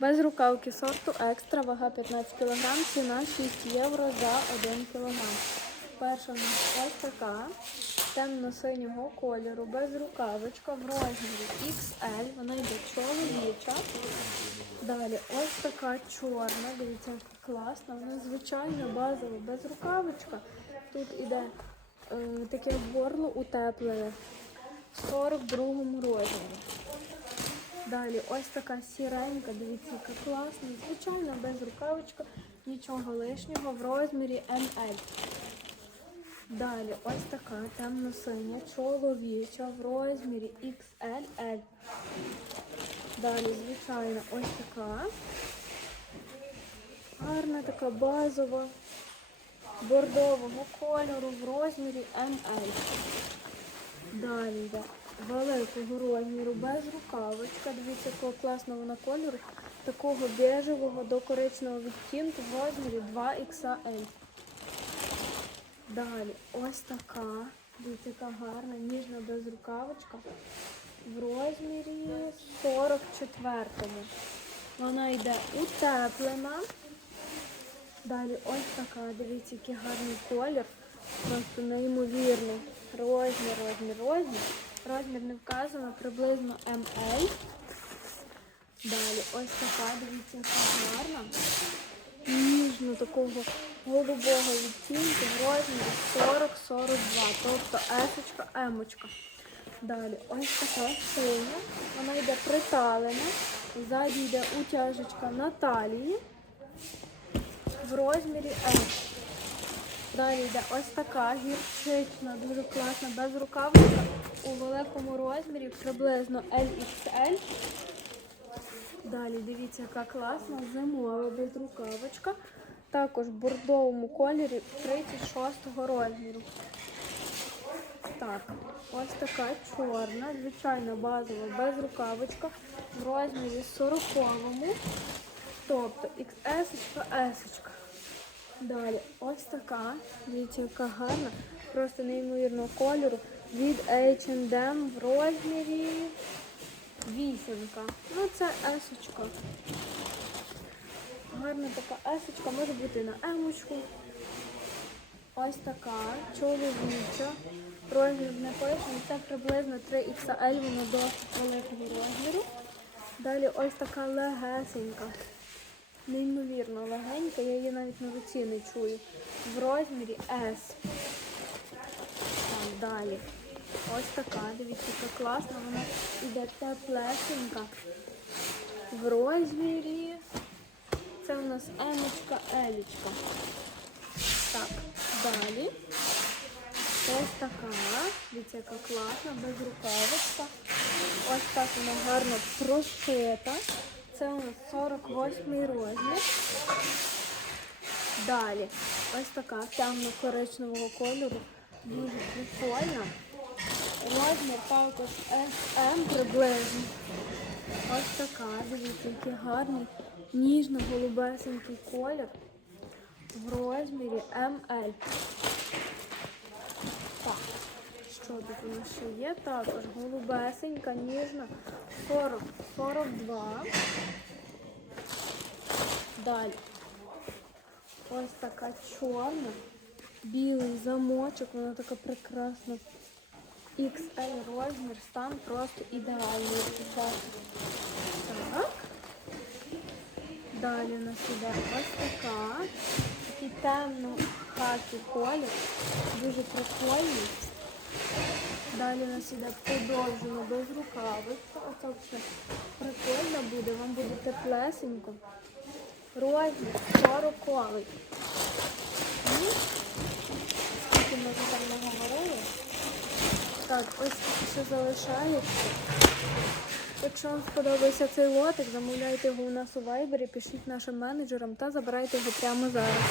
Без рукавки сорту екстра, вага 15 кг, ціна 6 євро за 1 кг. Перша у нас ось така темно-синього кольору, без рукавичка в розмірі XL, вона йде чоловіча. Далі ось така чорна, дивіться, яка класна, вона звичайно базова, без рукавичка. Тут іде е, таке горло утеплене в 42 розмірі. Далі ось така сіренька, дивіться, яка класна. Звичайно, без рукавичка, нічого лишнього в розмірі ML. Далі ось така темно-синя, чоловіча в розмірі XLL. Далі, звичайно, ось така. Гарна така базова, бордового кольору в розмірі ML. Далі йде великого розміру, без рукавичка. Дивіться, якого класного вона кольору. Такого бежевого до коричневого відтінку в розмірі 2XL. Далі ось така. Дивіться, яка гарна, ніжна без рукавичка. В розмірі 44-му. Вона йде утеплена. Далі ось така, дивіться, який гарний колір. Просто неймовірний. Розмір, розмір, розмір. Розмір не вказано, приблизно ML. Далі ось така, дивіться, гарна. Ніжно такого голубого відтінку розмірі 40-42, тобто есочка, емочка. Далі ось така синя, вона йде приталена, ззаді йде утяжечка на талії в розмірі М. Далі йде ось така гірчична, дуже класна, без рукавичка у великому розмірі, приблизно LXL. Далі дивіться, яка класна, зимова без рукавичка. Також в бордовому кольорі 36-го розміру. Так, ось така чорна, звичайно базова, без рукавичка в розмірі 40-му. Тобто XS, S. Далі ось така, дивіться, яка гарна, просто неймовірного кольору від H&M в розмірі вісімка. Ну це есочка. Гарна така есочка, може бути на емочку. Ось така чоловіча. Розмір не пишемо, це приблизно 3XL, воно досить великого розміру. Далі ось така легесенька. Неймовірно легенька, я її навіть на руці не чую. В розмірі S. Так, далі. Ось така, дивіться, яка класна, вона йде теплесенька. В розмірі. Це у нас емочка, елічка. Так, далі. Ось така. Дивіться, яка класна, без рукавичка. Ось так вона гарно прошита. Це у нас 48 розмір. Далі. Ось така темно-коричневого кольору. Дуже прикольна. Розмір також SM приблизно. Ось така, дивіться, який гарний, ніжно-голубесенький колір в розмірі ML. Що тут у нас ще є? Також голубесенька, ніжна, 40, 42. Далі. Ось така чорна, білий замочок, вона така прекрасна. XL розмір, стан просто ідеальний. Так. Далі у нас іде ось така. Такий темно хакі колір. Дуже прикольний. Далі у нас іде подовжено без рукавиця. Оце все прикольно буде, вам буде теплесенько. Розмір 40 Ну, Скільки ми вже там. Так, ось тут ще залишається. Якщо вам сподобався цей лотик, замовляйте його у нас у вайбері, пишіть нашим менеджерам та забирайте його прямо зараз.